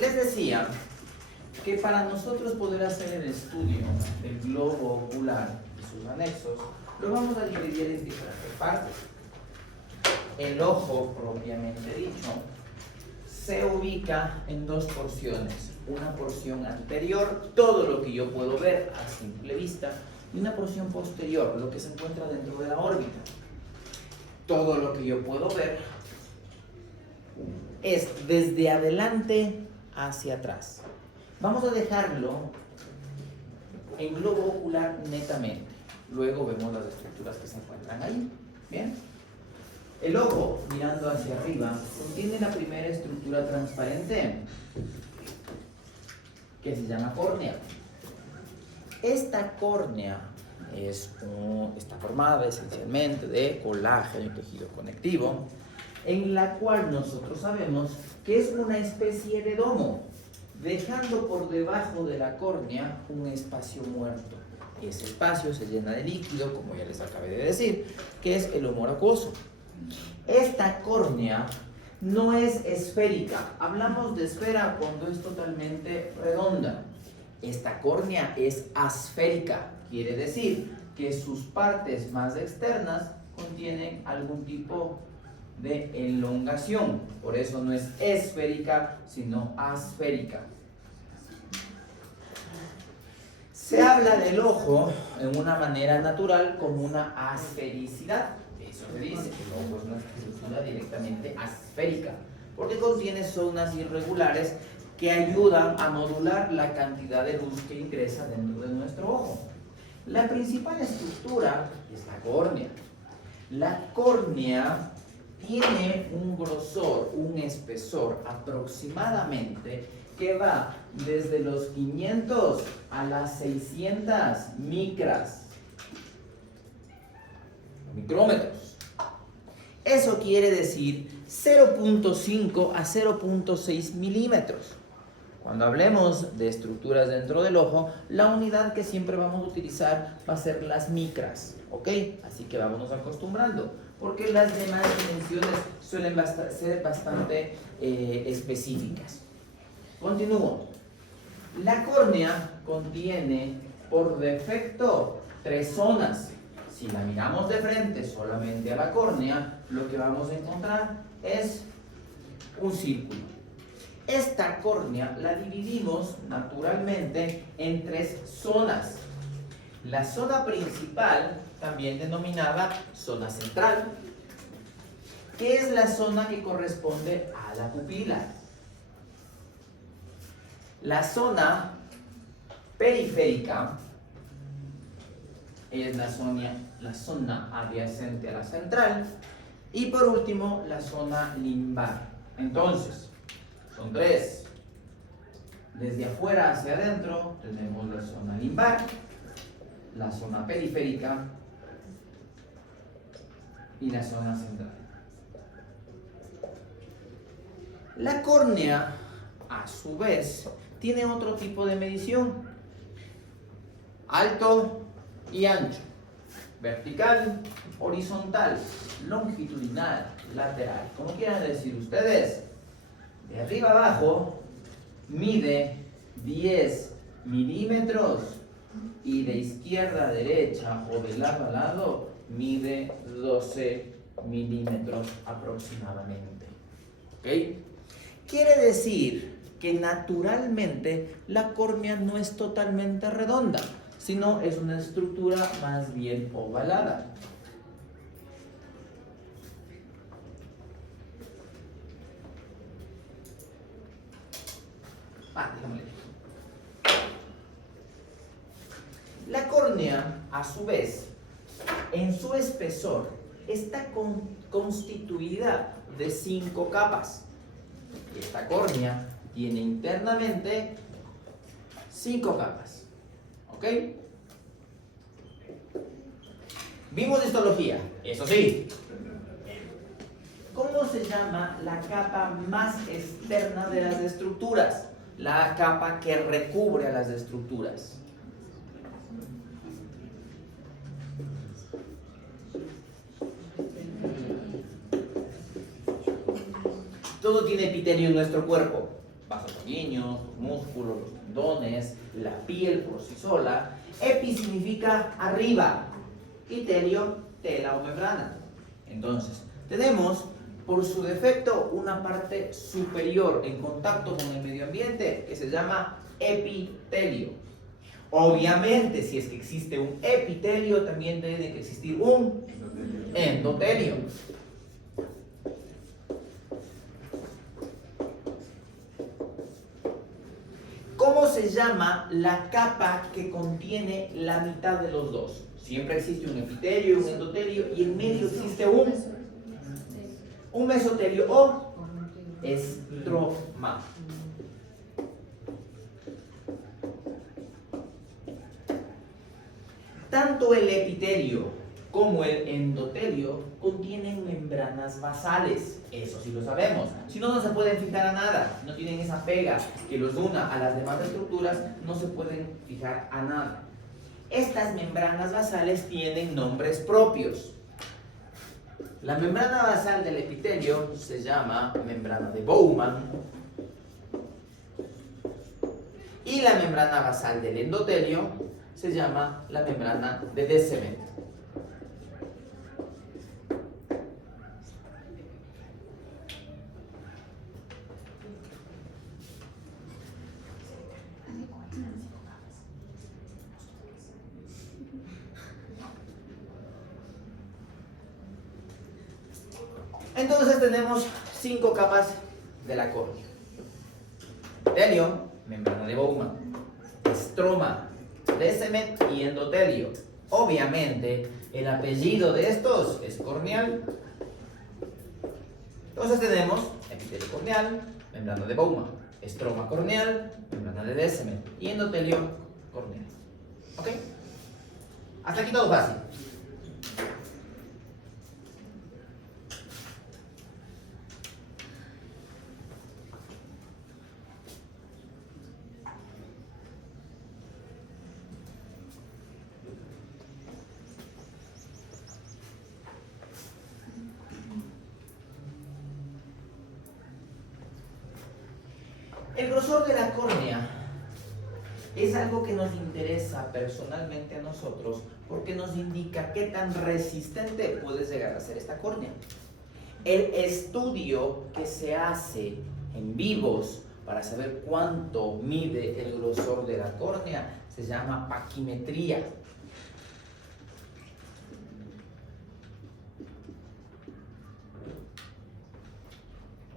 Les decía que para nosotros poder hacer el estudio del globo ocular y sus anexos, lo vamos a dividir en diferentes partes. El ojo, propiamente dicho, se ubica en dos porciones. Una porción anterior, todo lo que yo puedo ver a simple vista, y una porción posterior, lo que se encuentra dentro de la órbita. Todo lo que yo puedo ver es desde adelante hacia atrás. Vamos a dejarlo en globo ocular netamente. Luego vemos las estructuras que se encuentran ahí. Bien. El ojo, mirando hacia arriba, contiene la primera estructura transparente, que se llama córnea. Esta córnea está formada esencialmente de colágeno y tejido conectivo, en la cual nosotros sabemos que es una especie de domo, dejando por debajo de la córnea un espacio muerto. Ese espacio se llena de líquido, como ya les acabé de decir, que es el humor acuoso. Esta córnea no es esférica. Hablamos de esfera cuando es totalmente redonda. Esta córnea es asférica. Quiere decir que sus partes más externas contienen algún tipo de elongación. Por eso no es esférica, sino asférica. Se habla del ojo en una manera natural como una asfericidad. Eso se dice, que el ojo es una estructura directamente asférica, porque contiene zonas irregulares que ayudan a modular la cantidad de luz que ingresa dentro de nuestro ojo. La principal estructura es la córnea. La córnea tiene un grosor, un espesor aproximadamente que va desde los 500 a las 600 micrómetros. Eso quiere decir 0.5 a 0.6 milímetros. Cuando hablemos de estructuras dentro del ojo, la unidad que siempre vamos a utilizar va a ser las micras, ¿ok? Así que vámonos acostumbrando, porque las demás dimensiones suelen ser bastante específicas. Continúo. La córnea contiene por defecto 3 zonas. Si la miramos de frente solamente a la córnea, lo que vamos a encontrar es un círculo. Esta córnea la dividimos naturalmente en 3 zonas. La zona principal, también denominada zona central, que es la zona que corresponde a la pupila. La zona periférica es la zona adyacente a la central, y por último la zona limbar. Entonces, son 3. Desde afuera hacia adentro tenemos la zona limbar, la zona periférica y la zona central. La córnea, a su vez, tiene otro tipo de medición: alto y ancho, vertical, horizontal, longitudinal, lateral, como quieran decir ustedes. De arriba abajo mide 10 milímetros y de izquierda a derecha o de lado a lado mide 12 milímetros aproximadamente. ¿Ok? Quiere decir que naturalmente la córnea no es totalmente redonda, sino es una estructura más bien ovalada. La córnea, a su vez, en su espesor, está constituida de 5 capas. Esta córnea tiene internamente 5 capas. ¿Ok? Vimos histología, eso sí. ¿Cómo se llama la capa más externa de las estructuras? La capa que recubre a las estructuras. Todo tiene epitelio en nuestro cuerpo. vasos sanguíneos, los músculos, los tendones, la piel por sí sola. Epi significa arriba y telio, tela o membrana. Entonces, tenemos por su defecto una parte superior en contacto con el medio ambiente que se llama epitelio. Obviamente, si es que existe un epitelio, también tiene que existir un endotelio. ¿Cómo se llama la capa que contiene la mitad de los dos? Siempre existe un epitelio y un endotelio, y en medio existe un mesotelio o estroma. Tanto el epitelio como el endotelio contienen membranas basales. Eso sí lo sabemos. Si no, no se pueden fijar a nada. No tienen esa pega que los una a las demás estructuras, no se pueden fijar a nada. Estas membranas basales tienen nombres propios. La membrana basal del epitelio se llama membrana de Bowman. Y la membrana basal del endotelio se llama la membrana de Descemet. Entonces tenemos 5 capas de la córnea: epitelio, membrana de Bowman, estroma, Descemet y endotelio. Obviamente, el apellido de estos es corneal. Entonces tenemos epitelio corneal, membrana de Bowman, estroma corneal, membrana de Descemet y endotelio corneal. ¿Ok? Hasta aquí todo fácil. El grosor de la córnea es algo que nos interesa personalmente a nosotros porque nos indica qué tan resistente puede llegar a ser esta córnea. El estudio que se hace en vivos para saber cuánto mide el grosor de la córnea se llama paquimetría.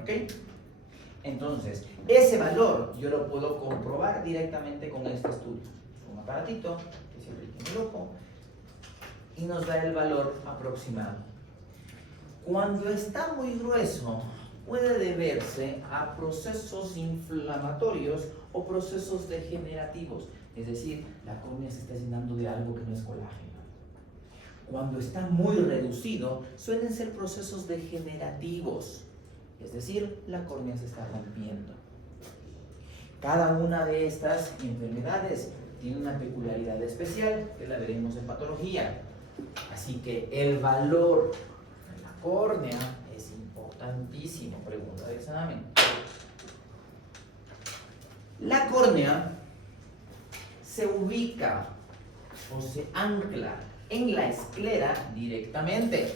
¿Ok? Entonces, ese valor yo lo puedo comprobar directamente con este estudio. Un aparatito que siempre tiene loco y nos da el valor aproximado. Cuando está muy grueso, puede deberse a procesos inflamatorios o procesos degenerativos. Es decir, la córnea se está llenando de algo que no es colágeno. Cuando está muy reducido, suelen ser procesos degenerativos. Es decir, la córnea se está rompiendo. Cada una de estas enfermedades tiene una peculiaridad especial que la veremos en patología. Así que el valor de la córnea es importantísimo. Pregunta de examen. La córnea se ubica o se ancla en la esclera directamente.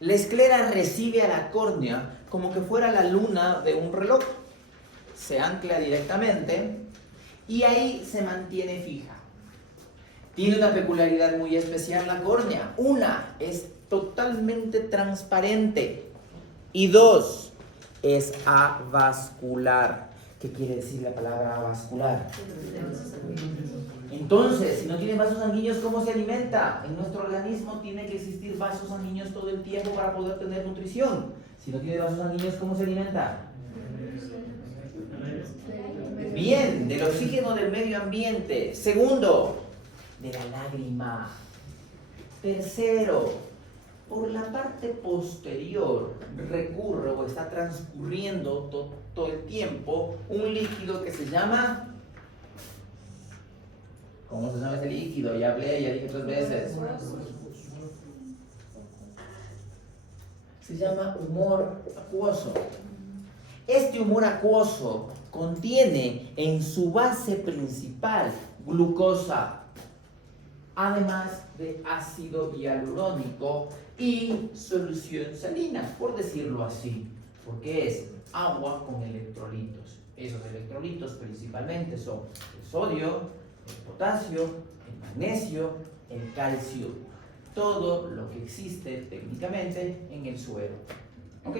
La esclera recibe a la córnea como que fuera la luna de un reloj. Se ancla directamente y ahí se mantiene fija. Tiene una peculiaridad muy especial la córnea. Una, es totalmente transparente. Y dos, es avascular. ¿Qué quiere decir la palabra avascular? Entonces, si no tiene vasos sanguíneos, ¿cómo se alimenta? En nuestro organismo tiene que existir vasos sanguíneos todo el tiempo para poder tener nutrición. Si no tiene vasos sanguíneos, ¿cómo se alimenta? Bien, del oxígeno del medio ambiente. Segundo, de la lágrima. Tercero, por la parte posterior recurre o está transcurriendo todo el tiempo un líquido que se llama ¿Cómo se llama ese líquido? Ya hablé, ya dije 3 veces. Se llama humor acuoso. Este humor acuoso contiene en su base principal glucosa, además de ácido hialurónico y solución salina, por decirlo así, porque es agua con electrolitos. Esos electrolitos principalmente son el sodio, el potasio, el magnesio, el calcio, todo lo que existe técnicamente en el suelo. ¿Ok?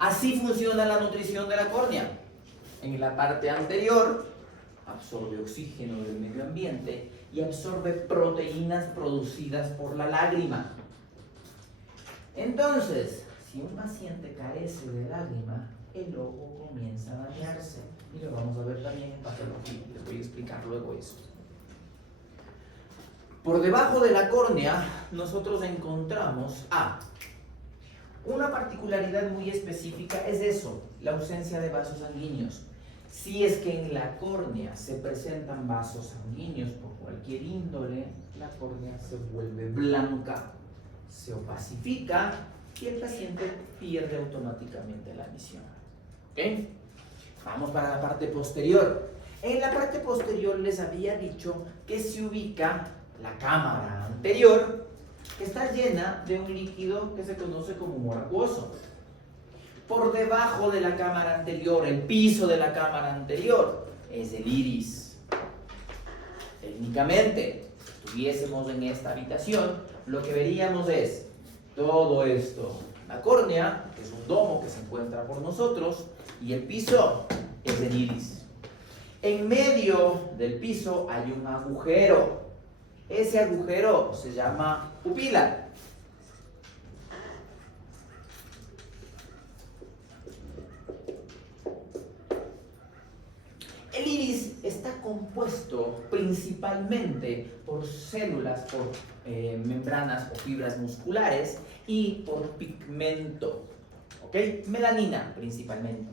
Así funciona la nutrición de la córnea. En la parte anterior absorbe oxígeno del medio ambiente y absorbe proteínas producidas por la lágrima. Entonces, si un paciente carece de lágrima, el ojo comienza a dañarse. Y lo vamos a ver también en patología. Les voy a explicar luego eso. Por debajo de la córnea, nosotros encontramos una particularidad muy específica, es eso, la ausencia de vasos sanguíneos. Si es que en la córnea se presentan vasos sanguíneos por cualquier índole, la córnea se vuelve blanca, se opacifica y el paciente pierde automáticamente la visión. ¿Ok? Vamos para la parte posterior. En la parte posterior les había dicho que se ubica la cámara anterior, que está llena de un líquido que se conoce como humor acuoso. Por debajo de la cámara anterior, el piso de la cámara anterior, es el iris. Técnicamente, si estuviésemos en esta habitación, lo que veríamos es todo esto. La córnea, que es un domo que se encuentra por nosotros, y el piso es el iris. En medio del piso hay un agujero. Ese agujero se llama pupila. El iris está compuesto principalmente por células, por membranas o fibras musculares y por pigmento, ¿ok? Melanina principalmente.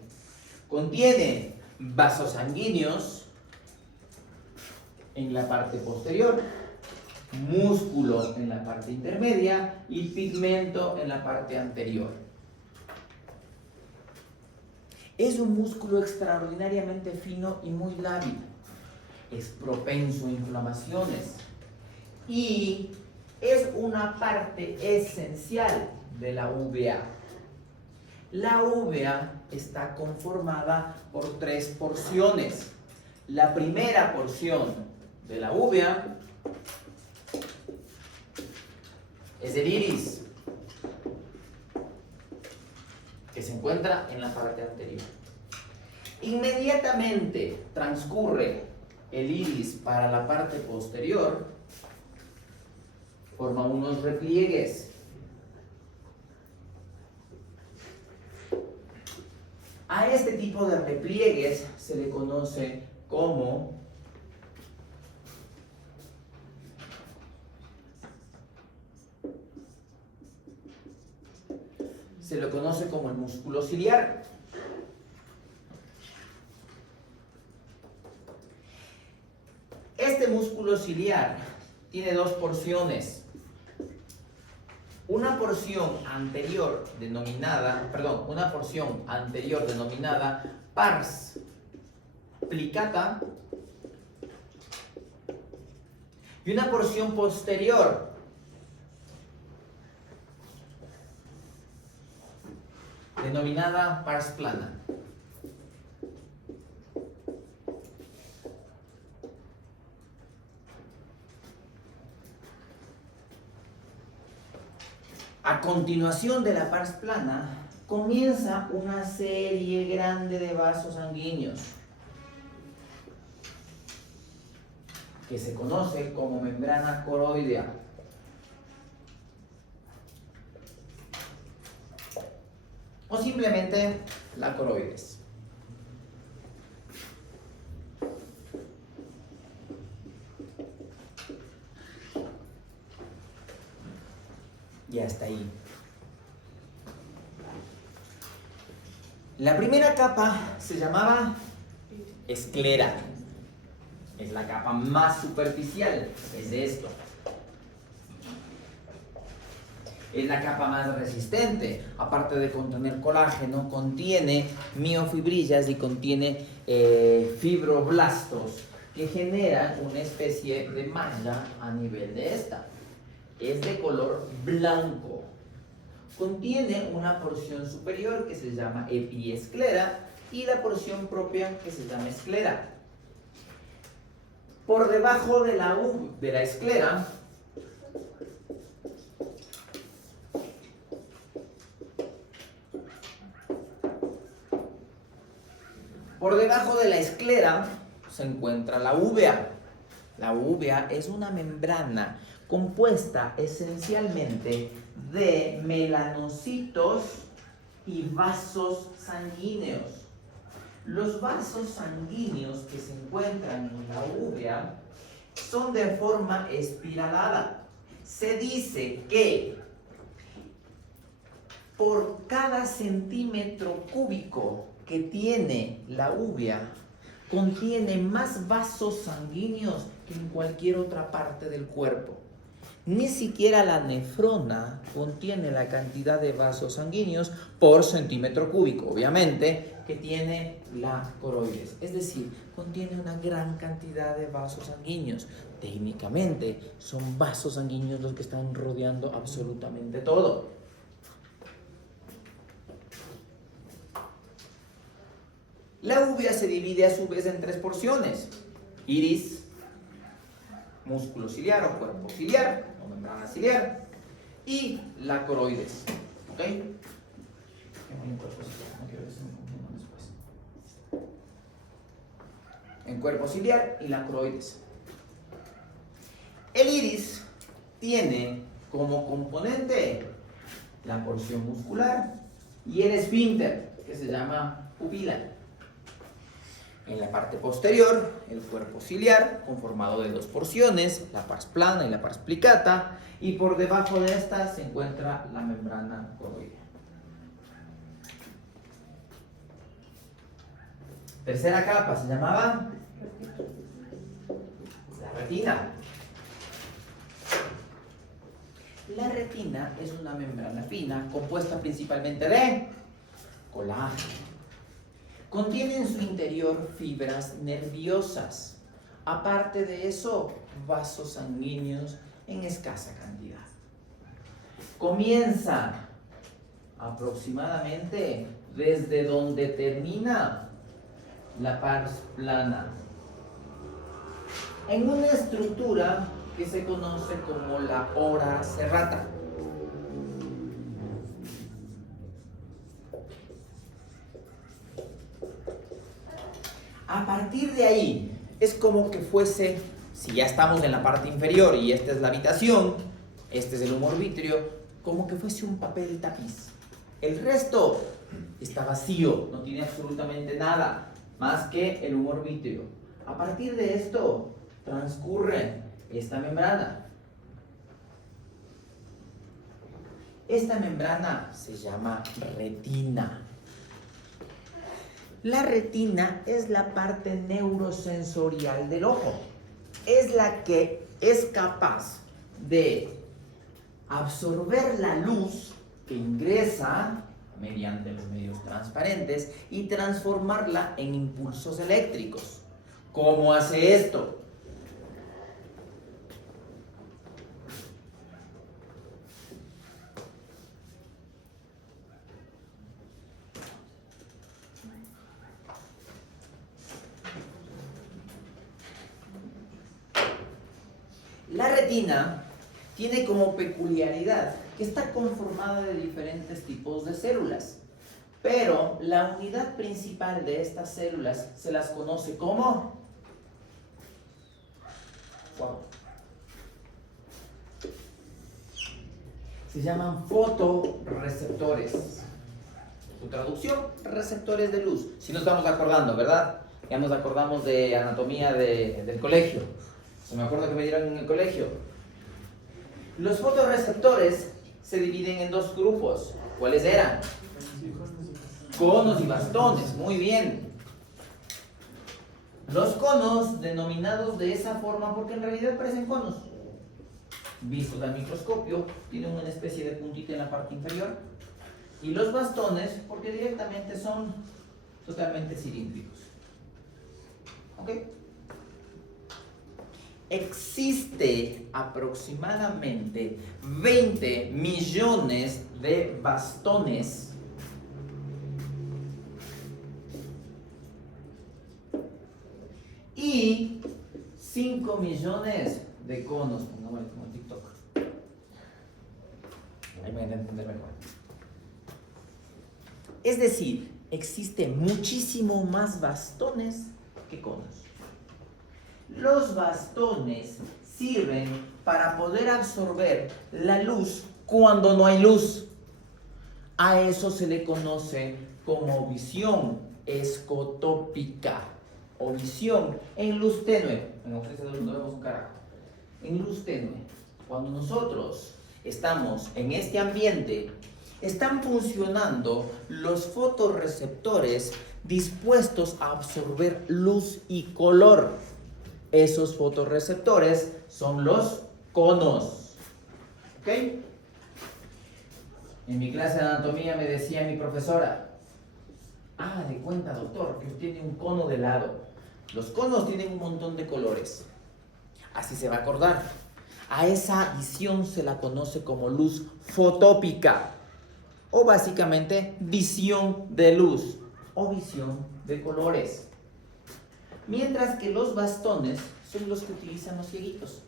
Contiene vasos sanguíneos en la parte posterior, músculo en la parte intermedia y pigmento en la parte anterior. Es un músculo extraordinariamente fino y muy lábil. Es propenso a inflamaciones y es una parte esencial de la uvea. La uvea está conformada por 3 porciones. La primera porción de la uvea es el iris, que se encuentra en la parte anterior. Inmediatamente transcurre el iris para la parte posterior, forma unos repliegues. A este tipo de repliegues se le conoce como el músculo ciliar. Este músculo ciliar tiene 2 porciones. Una porción anterior denominada pars plicata y una porción posterior denominada pars plana. A continuación de la pars plana comienza una serie grande de vasos sanguíneos que se conoce como membrana coroidea. O simplemente la coroides. Y hasta ahí. La primera capa se llamaba esclera. Es la capa más superficial, es esto. Es la capa más resistente. Aparte de contener colágeno, contiene miofibrillas y contiene fibroblastos que generan una especie de malla a nivel de esta. Es de color blanco. Contiene una porción superior que se llama epiesclera y la porción propia que se llama esclera. Por debajo de la esclera se encuentra la úvea. La úvea es una membrana compuesta esencialmente de melanocitos y vasos sanguíneos. Los vasos sanguíneos que se encuentran en la úvea son de forma espiralada. Se dice que por cada centímetro cúbico que tiene la úvea, contiene más vasos sanguíneos que en cualquier otra parte del cuerpo. Ni siquiera la nefrona contiene la cantidad de vasos sanguíneos por centímetro cúbico, obviamente, que tiene la coroides. Es decir, contiene una gran cantidad de vasos sanguíneos. Técnicamente, son vasos sanguíneos los que están rodeando absolutamente todo. La úvea se divide a su vez en 3 porciones: iris, músculo ciliar o cuerpo ciliar o membrana ciliar, y la coroides. ¿Ok? En cuerpo ciliar y la coroides. El iris tiene como componente la porción muscular y el esfínter, que se llama pupila. En la parte posterior, el cuerpo ciliar, conformado de 2 porciones, la pars plana y la pars plicata, y por debajo de esta se encuentra la membrana coroidea. Tercera capa se llamaba la retina. La retina es una membrana fina compuesta principalmente de colágeno. Contiene en su interior fibras nerviosas. Aparte de eso, vasos sanguíneos en escasa cantidad. Comienza aproximadamente desde donde termina la pars plana, en una estructura que se conoce como la ora serrata. A partir de ahí, es como que fuese, si ya estamos en la parte inferior y esta es la habitación, este es el humor vítreo, como que fuese un papel tapiz. El resto está vacío, no tiene absolutamente nada más que el humor vítreo. A partir de esto, transcurre esta membrana. Esta membrana se llama retina. La retina es la parte neurosensorial del ojo. Es la que es capaz de absorber la luz que ingresa mediante los medios transparentes y transformarla en impulsos eléctricos. ¿Cómo hace esto? La retina tiene como peculiaridad que está conformada de diferentes tipos de células, pero la unidad principal de estas células se las conoce como se llaman fotorreceptores. Su traducción, receptores de luz. Si nos estamos acordando, ¿verdad? Ya nos acordamos de anatomía del colegio. Me acuerdo que me dieron en el colegio. Los fotorreceptores se dividen en 2 grupos. ¿Cuáles eran? Conos y bastones. Muy bien. Los conos denominados de esa forma porque en realidad parecen conos. Vistos al microscopio, tienen una especie de puntita en la parte inferior. Y los bastones porque directamente son totalmente cilíndricos. ¿Ok? Existe aproximadamente 20 millones de bastones y 5 millones de conos, pongámosle como TikTok. Ahí me van a entender mejor. Es decir, existe muchísimo más bastones que conos. Los bastones sirven para poder absorber la luz cuando no hay luz. A eso se le conoce como visión escotópica o visión en luz tenue. En ausencia de luz no vemos un carajo. En luz tenue. Cuando nosotros estamos en este ambiente, están funcionando los fotorreceptores dispuestos a absorber luz y color. Esos fotorreceptores son los conos. ¿Ok? En mi clase de anatomía me decía mi profesora, de cuenta, doctor, que tiene un cono de lado. Los conos tienen un montón de colores. Así se va a acordar. A esa visión se la conoce como luz fotópica. O básicamente visión de luz o visión de colores. Mientras que los bastones son los que utilizan los cieguitos.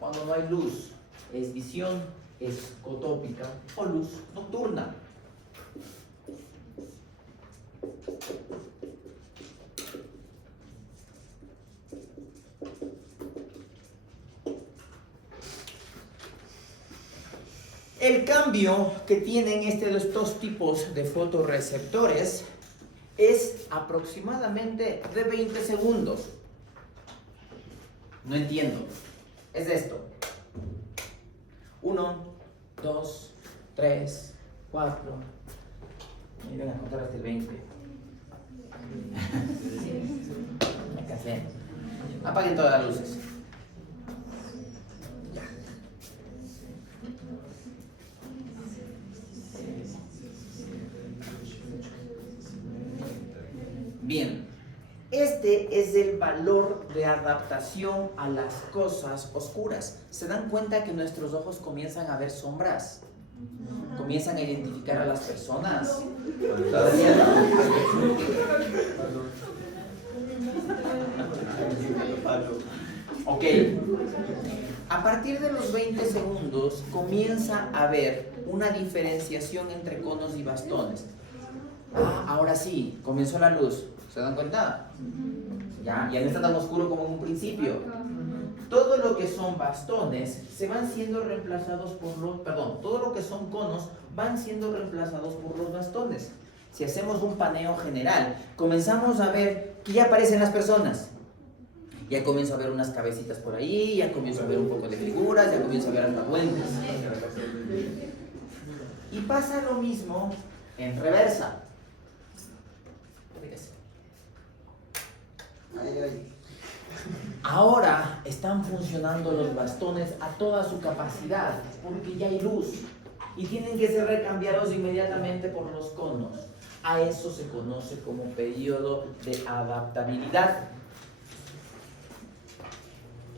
Cuando no hay luz, es visión escotópica o luz nocturna. El cambio que tienen estos tipos de fotorreceptores es aproximadamente de 20 segundos. No entiendo. Es esto. 1, 2, 3, 4. Me iban a contar hasta el 20. Me cansé. Apaguen todas las luces. Ya. Bien, este es el valor de adaptación a las cosas oscuras. ¿Se dan cuenta que nuestros ojos comienzan a ver sombras? ¿Comienzan a identificar a las personas? ¿Todavía no? Ok. A partir de los 20 segundos comienza a haber una diferenciación entre conos y bastones. Ahora sí, comenzó la luz. ¿Se dan cuenta? Ya no está tan oscuro como en un principio. Todo lo que son bastones se van siendo reemplazados por los... todo lo que son conos van siendo reemplazados por los bastones. Si hacemos un paneo general, comenzamos a ver que ya aparecen las personas. Ya comienzo a ver unas cabecitas por ahí, ya comienzo a ver un poco de figuras, ya comienzo a ver hasta puentes. Y pasa lo mismo en reversa. Ahora están funcionando los bastones a toda su capacidad porque ya hay luz y tienen que ser recambiados inmediatamente por los conos. A eso se conoce como periodo de adaptabilidad.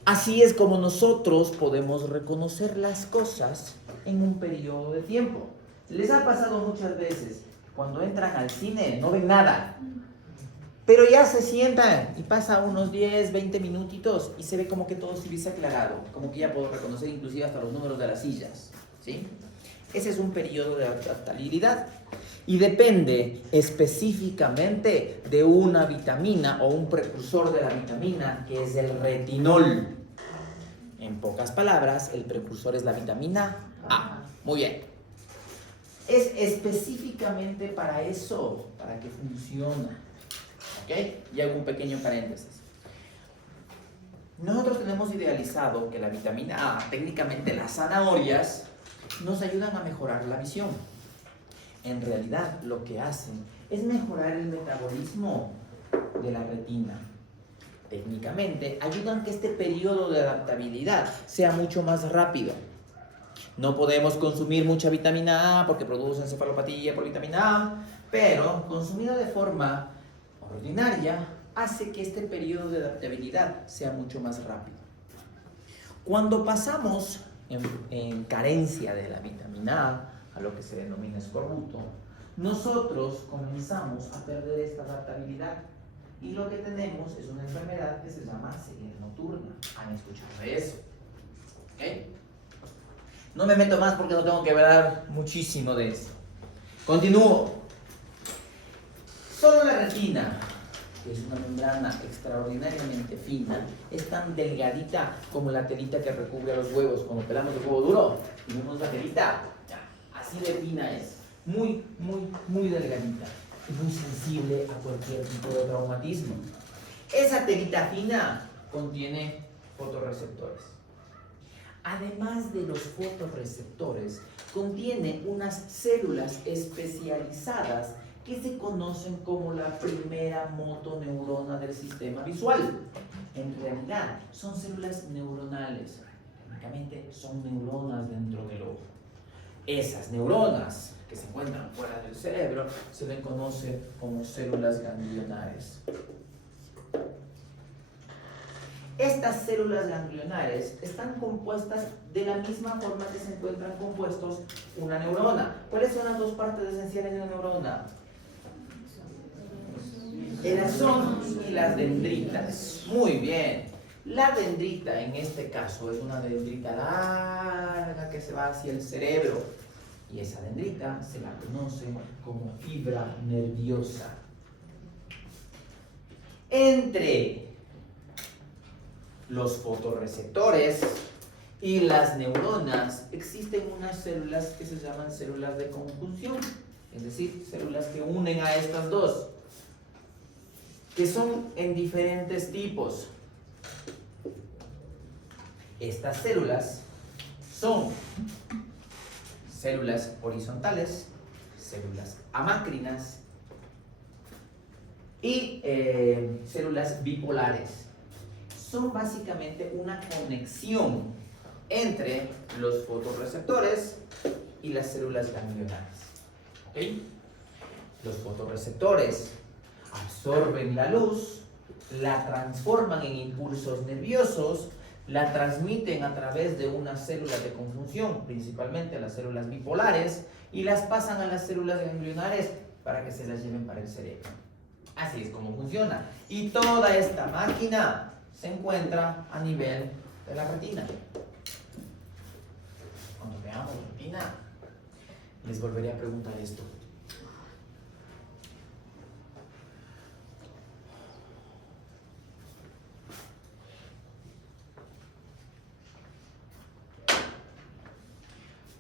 Así es como nosotros podemos reconocer las cosas en un periodo de tiempo. Les ha pasado muchas veces, cuando entran al cine no ven nada. Pero ya se sientan y pasa unos 10, 20 minutitos y se ve como que todo se hubiese aclarado, como que ya puedo reconocer inclusive hasta los números de las sillas, ¿sí? Ese es un periodo de adaptabilidad y depende específicamente de una vitamina o un precursor de la vitamina que es el retinol. En pocas palabras, el precursor es la vitamina A. Muy bien. Es específicamente para eso, para que funcione. ¿Ok? Y hago un pequeño paréntesis. Nosotros tenemos idealizado que la vitamina A, técnicamente las zanahorias, nos ayudan a mejorar la visión. En realidad, lo que hacen es mejorar el metabolismo de la retina. técnicamente, ayudan a que este periodo de adaptabilidad sea mucho más rápido. No podemos consumir mucha vitamina A porque produce encefalopatía por vitamina A, pero consumida de forma ordinaria hace que este periodo de adaptabilidad sea mucho más rápido. Cuando pasamos en carencia de la vitamina A lo que se denomina escorbuto, nosotros comenzamos a perder esta adaptabilidad y lo que tenemos es una enfermedad que se llama ceguera nocturna. ¿Han escuchado de eso? ¿Okay? No me meto más porque no tengo que hablar muchísimo de eso. Continúo. Solo la retina, que es una membrana extraordinariamente fina, es tan delgadita como la telita que recubre a los huevos. Cuando pelamos el huevo duro y vemos la telita, así de fina es. Muy, muy, muy delgadita. Y muy sensible a cualquier tipo de traumatismo. Esa telita fina contiene fotorreceptores. Además de los fotorreceptores, contiene unas células especializadas que se conocen como la primera motoneurona del sistema visual. En realidad, son células neuronales. Técnicamente, son neuronas dentro del ojo. Esas neuronas que se encuentran fuera del cerebro se les conoce como células ganglionares. Estas células ganglionares están compuestas de la misma forma que se encuentran compuestos una neurona. ¿Cuáles son las dos partes esenciales de una neurona? El axón y las dendritas. Muy bien. La dendrita en este caso es una dendrita larga que se va hacia el cerebro. Y esa dendrita se la conoce como fibra nerviosa. Entre los fotorreceptores y las neuronas existen unas células que se llaman células de conjunción, es decir, células que unen a estas dos, que son en diferentes tipos. Estas células son células horizontales, células amácrinas y células bipolares. Son básicamente una conexión entre los fotorreceptores y las células ganglionares. ¿Okay? Los fotorreceptores absorben la luz, la transforman en impulsos nerviosos, la transmiten a través de unas células de conjunción, principalmente las células bipolares, y las pasan a las células ganglionares para que se las lleven para el cerebro. Así es como funciona. Y toda esta máquina se encuentra a nivel de la retina. Cuando veamos retina, les volveré a preguntar esto.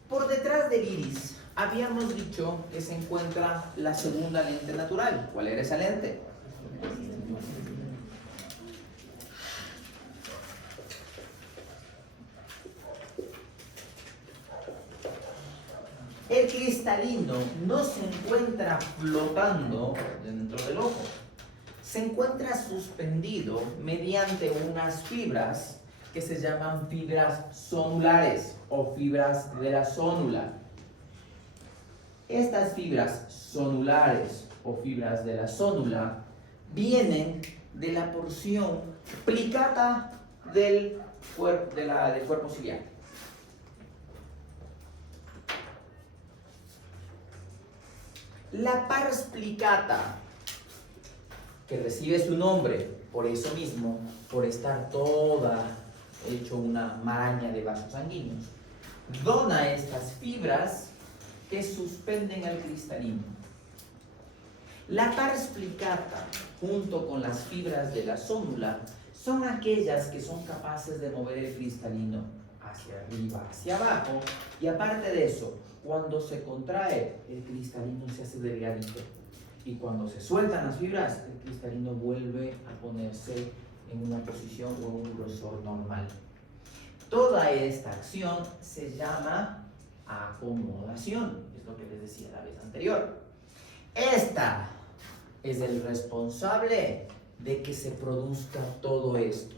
Por detrás del iris, habíamos dicho que se encuentra la segunda lente natural. ¿Cuál era esa lente? El cristalino no se encuentra flotando dentro del ojo. Se encuentra suspendido mediante unas fibras que se llaman fibras zonulares o fibras de la zónula. Estas fibras zonulares o fibras de la zónula vienen de la porción plicata del cuerpo ciliar. La pars plicata, que recibe su nombre por eso mismo, por estar toda hecho una maraña de vasos sanguíneos, dona estas fibras que suspenden al cristalino. La pars plicata, junto con las fibras de la zónula, son aquellas que son capaces de mover el cristalino hacia arriba, hacia abajo, y aparte de eso, cuando se contrae, el cristalino se hace delgadito. Y cuando se sueltan las fibras, el cristalino vuelve a ponerse en una posición o un grosor normal. Toda esta acción se llama acomodación, es lo que les decía la vez anterior. Esta es el responsable de que se produzca todo esto.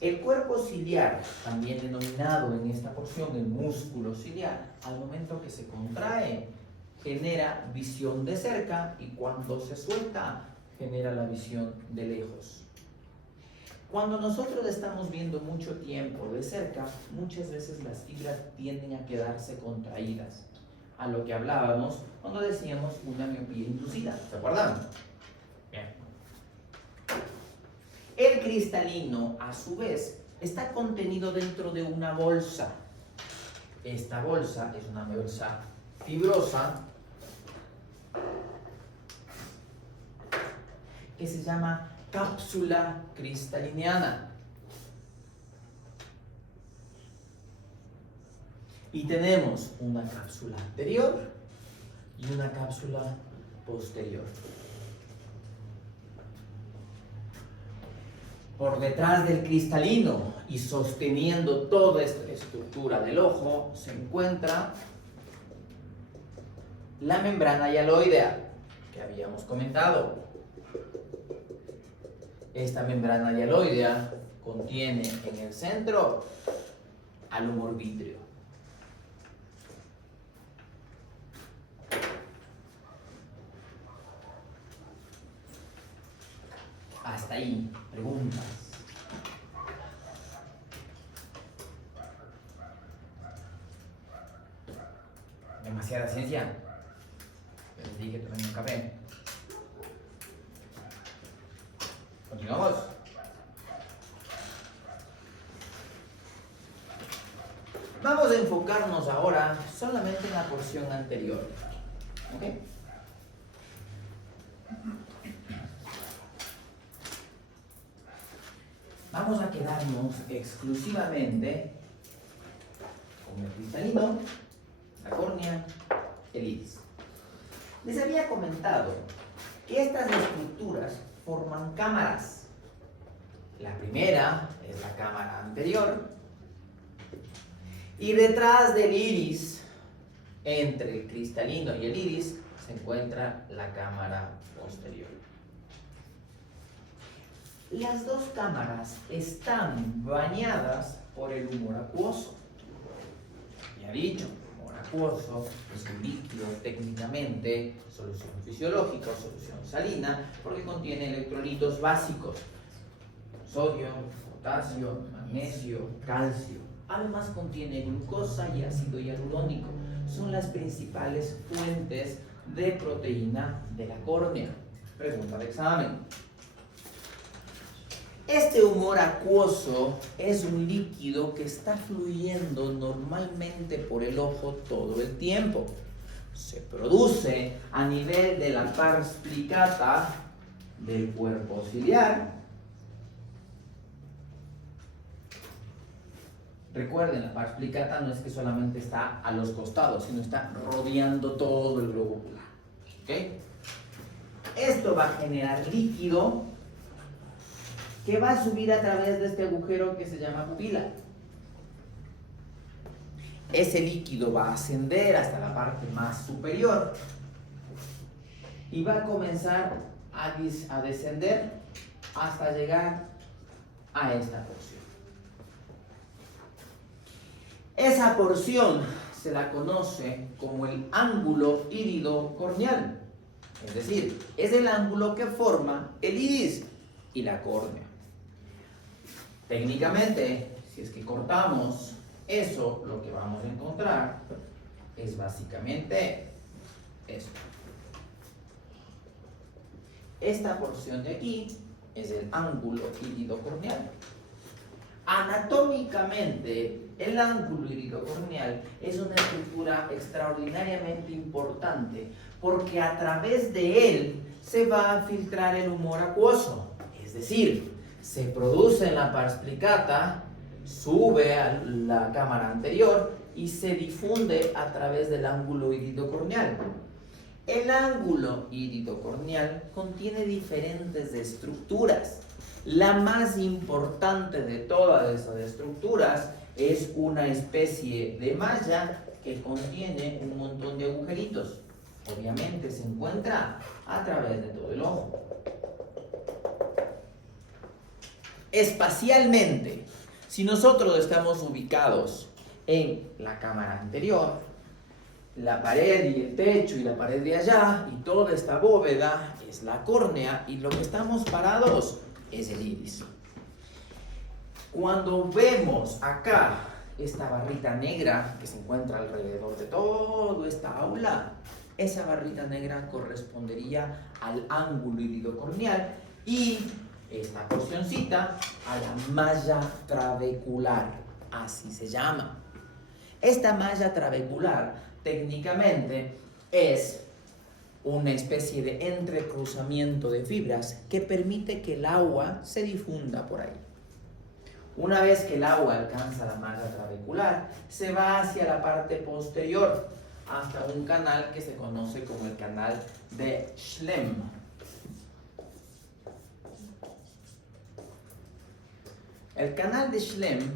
El cuerpo ciliar, también denominado en esta porción el músculo ciliar, al momento que se contrae, genera visión de cerca y cuando se suelta, genera la visión de lejos. Cuando nosotros estamos viendo mucho tiempo de cerca, muchas veces las fibras tienden a quedarse contraídas. A lo que hablábamos cuando decíamos una miopía inducida. ¿Se acuerdan? Bien. El cristalino, a su vez, está contenido dentro de una bolsa. Esta bolsa es una bolsa fibrosa que se llama cápsula cristaliniana. Y tenemos una cápsula anterior y una cápsula posterior. Por detrás del cristalino y sosteniendo toda esta estructura del ojo se encuentra la membrana hialoidea que habíamos comentado. Esta membrana hialoidea contiene en el centro al humor vítreo. Hasta ahí, preguntas. Demasiada ciencia. Les dije que tomen un café. Continuamos. Vamos a enfocarnos ahora solamente en la porción anterior. ¿Ok? Vamos a quedarnos exclusivamente con el cristalino, la córnea, el iris. Les había comentado que estas estructuras forman cámaras. La primera es la cámara anterior y detrás del iris, entre el cristalino y el iris, se encuentra la cámara posterior. Las dos cámaras están bañadas por el humor acuoso. Ya dicho, humor acuoso es un líquido técnicamente, solución fisiológica o solución salina, porque contiene electrolitos básicos: sodio, potasio, magnesio, calcio. Además contiene glucosa y ácido hialurónico. Son las principales fuentes de proteína de la córnea. Pregunta de examen. Este humor acuoso es un líquido que está fluyendo normalmente por el ojo todo el tiempo. Se produce a nivel de la pars plicata del cuerpo ciliar. Recuerden, la pars plicata no es que solamente está a los costados, sino está rodeando todo el globo ocular. ¿Ok? Esto va a generar líquido que va a subir a través de este agujero que se llama pupila. Ese líquido va a ascender hasta la parte más superior y va a comenzar a descender hasta llegar a esta porción. Esa porción se la conoce como el ángulo írido corneal, es decir, es el ángulo que forma el iris y la córnea. Técnicamente, si es que cortamos eso, lo que vamos a encontrar es básicamente esto. Esta porción de aquí es el ángulo iridocorneal. Anatómicamente, el ángulo iridocorneal es una estructura extraordinariamente importante porque a través de él se va a filtrar el humor acuoso, es decir, se produce en la pars plicata, sube a la cámara anterior y se difunde a través del ángulo iridocorneal. El ángulo iridocorneal contiene diferentes estructuras. La más importante de todas esas estructuras es una especie de malla que contiene un montón de agujeritos. Obviamente se encuentra a través de todo el ojo. Espacialmente, si nosotros estamos ubicados en la cámara anterior, la pared y el techo y la pared de allá y toda esta bóveda es la córnea y lo que estamos parados es el iris. Cuando vemos acá esta barrita negra que se encuentra alrededor de toda esta aula, esa barrita negra correspondería al ángulo iridocorneal y esta porcioncita a la malla trabecular, así se llama. Esta malla trabecular técnicamente es una especie de entrecruzamiento de fibras que permite que el agua se difunda por ahí. Una vez que el agua alcanza la malla trabecular, se va hacia la parte posterior hasta un canal que se conoce como el canal de Schlemm. El canal de Schlemm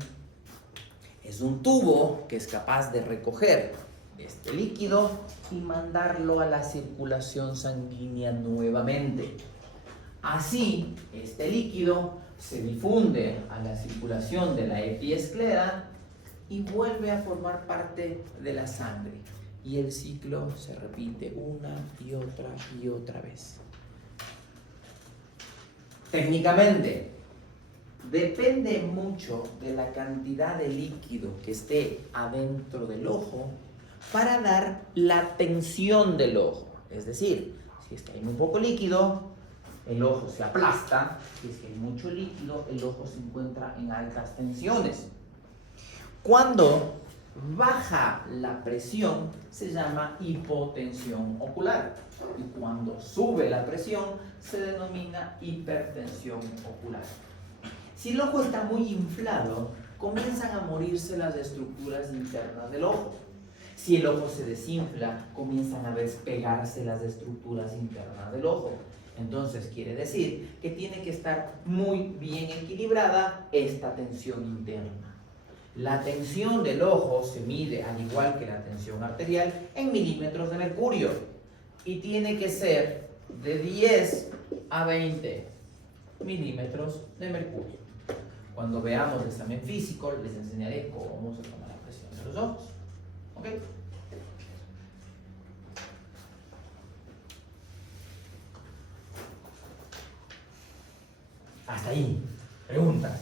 es un tubo que es capaz de recoger este líquido y mandarlo a la circulación sanguínea nuevamente. Así, este líquido se difunde a la circulación de la epiesclera y vuelve a formar parte de la sangre. Y el ciclo se repite una y otra vez. Técnicamente, depende mucho de la cantidad de líquido que esté adentro del ojo para dar la tensión del ojo. Es decir, si es que hay muy poco líquido, el ojo se aplasta. Si es que hay mucho líquido, el ojo se encuentra en altas tensiones. Cuando baja la presión, se llama hipotensión ocular. Y cuando sube la presión, se denomina hipertensión ocular. Si el ojo está muy inflado, comienzan a morirse las estructuras internas del ojo. Si el ojo se desinfla, comienzan a despegarse las estructuras internas del ojo. Entonces quiere decir que tiene que estar muy bien equilibrada esta tensión interna. La tensión del ojo se mide, al igual que la tensión arterial, en milímetros de mercurio. Y tiene que ser de 10 a 20 milímetros de mercurio. Cuando veamos el examen físico, les enseñaré cómo se toma la presión de los ojos. ¿Ok? Hasta ahí. Preguntas.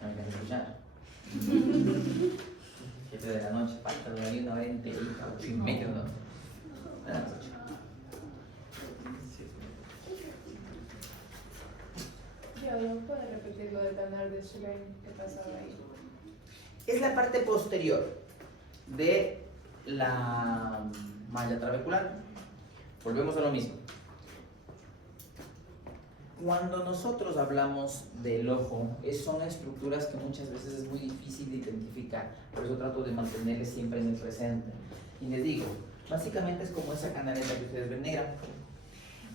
No me cansa escuchar. 7 de la noche, falta de una hora enterita, 8:30, ¿no? Buenas noches. ¿No puedes repetir lo del canal de Schlemm que pasaba ahí? Es la parte posterior de la malla trabecular. Volvemos a lo mismo. Cuando nosotros hablamos del ojo, son estructuras que muchas veces es muy difícil de identificar, por eso trato de mantenerles siempre en el presente. Y les digo, básicamente es como esa canaleta que ustedes ven negra.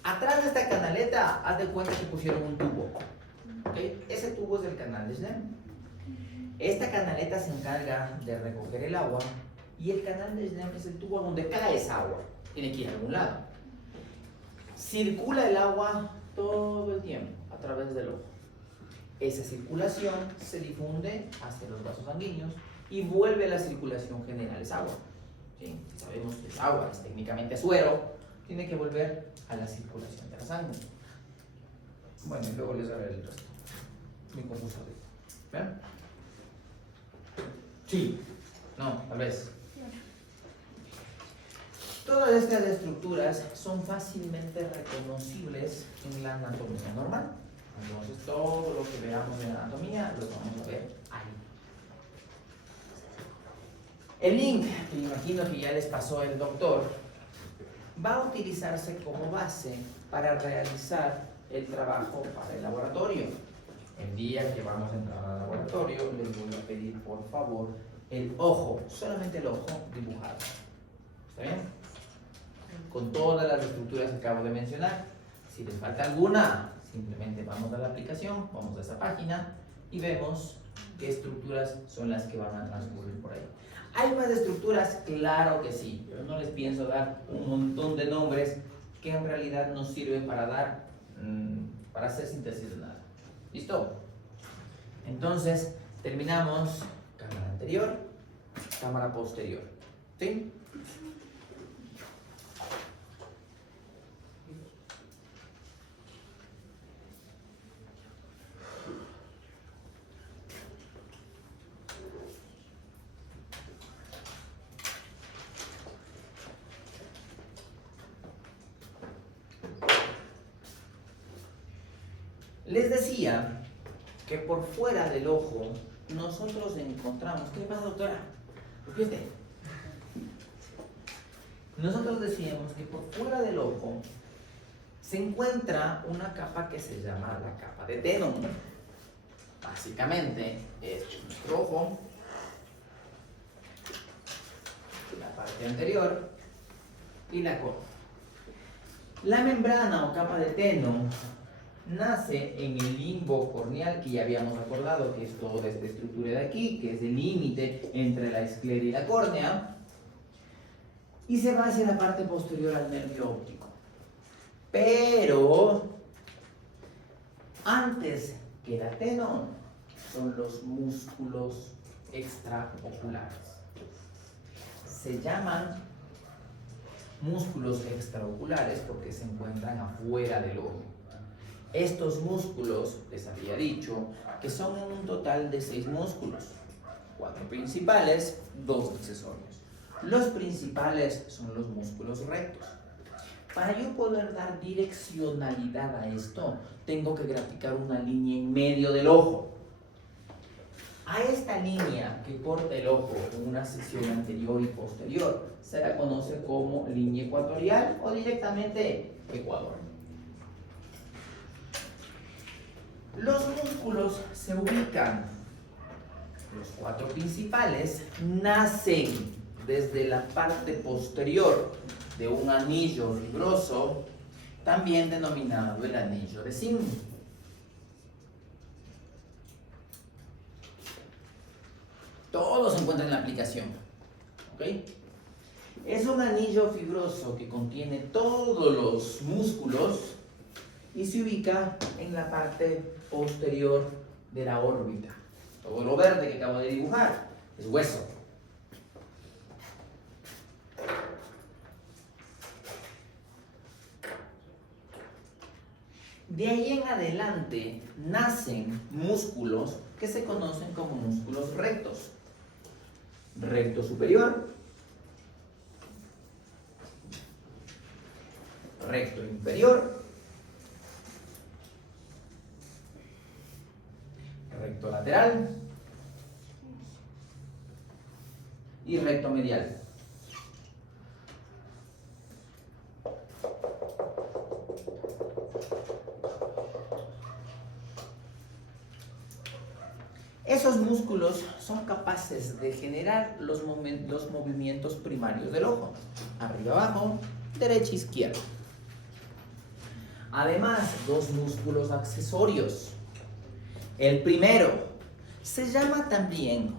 Atrás de esta canaleta, haz de cuenta que pusieron un tubo. ¿Okay? Ese tubo es el canal de Schlemm. Esta canaleta se encarga de recoger el agua y el canal de Schlemm es el tubo donde cae esa agua. Tiene que ir a algún lado. Circula el agua todo el tiempo a través del ojo. Esa circulación se difunde hacia los vasos sanguíneos y vuelve a la circulación general. Es agua. ¿Sí? Sabemos que es agua, es técnicamente suero. Tiene que volver a la circulación de la sangre. Bueno, y luego les haré el resto. Muy confuso. ¿Ven? Sí. No, tal vez. Todas estas estructuras son fácilmente reconocibles en la anatomía normal. Entonces todo lo que veamos en la anatomía lo vamos a ver ahí. El link, que imagino que ya les pasó el doctor, va a utilizarse como base para realizar el trabajo para el laboratorio. El día que vamos a entrar al laboratorio, les voy a pedir por favor el ojo, solamente el ojo dibujado. ¿Está bien? Con todas las estructuras que acabo de mencionar. Si les falta alguna, simplemente vamos a la aplicación, vamos a esa página y vemos qué estructuras son las que van a transcurrir por ahí. ¿Hay más estructuras? Claro que sí, pero no les pienso dar un montón de nombres que que en realidad no sirve para dar, para hacer síntesis de nada. ¿Listo? Entonces, terminamos cámara anterior, cámara posterior. ¿Sí? Les decía que por fuera del ojo nosotros encontramos... ¿Qué pasa, doctora? Fíjate. Nosotros decíamos que por fuera del ojo se encuentra una capa que se llama la capa de Tenon. Básicamente es nuestro ojo, la parte anterior y la córnea. La membrana o capa de Tenon nace en el limbo corneal, que ya habíamos acordado que es toda esta estructura de aquí, que es el límite entre la esclera y la córnea, y se va hacia la parte posterior al nervio óptico. Pero antes que la Tenon son los músculos extraoculares. Se llaman músculos extraoculares porque se encuentran afuera del ojo. Estos músculos, les había dicho, que son en un total de 6 músculos, 4 principales, 2 accesorios. Los principales son los músculos rectos. Para yo poder dar direccionalidad a esto, tengo que graficar una línea en medio del ojo. A esta línea que corta el ojo en una sección anterior y posterior se la conoce como línea ecuatorial o directamente ecuador. Los músculos se ubican, los 4 principales nacen desde la parte posterior de un anillo fibroso, también denominado el anillo de Sim. Todo se encuentra en la aplicación. ¿Ok? Es un anillo fibroso que contiene todos los músculos y se ubica en la parte posterior de la órbita. Todo lo verde que acabo de dibujar es hueso. De ahí en adelante nacen músculos que se conocen como músculos rectos. Recto superior, recto inferior, recto lateral y recto medial. Esos músculos son capaces de generar los movimientos primarios del ojo, arriba abajo, derecha izquierda. Además, 2 músculos accesorios. El primero se llama también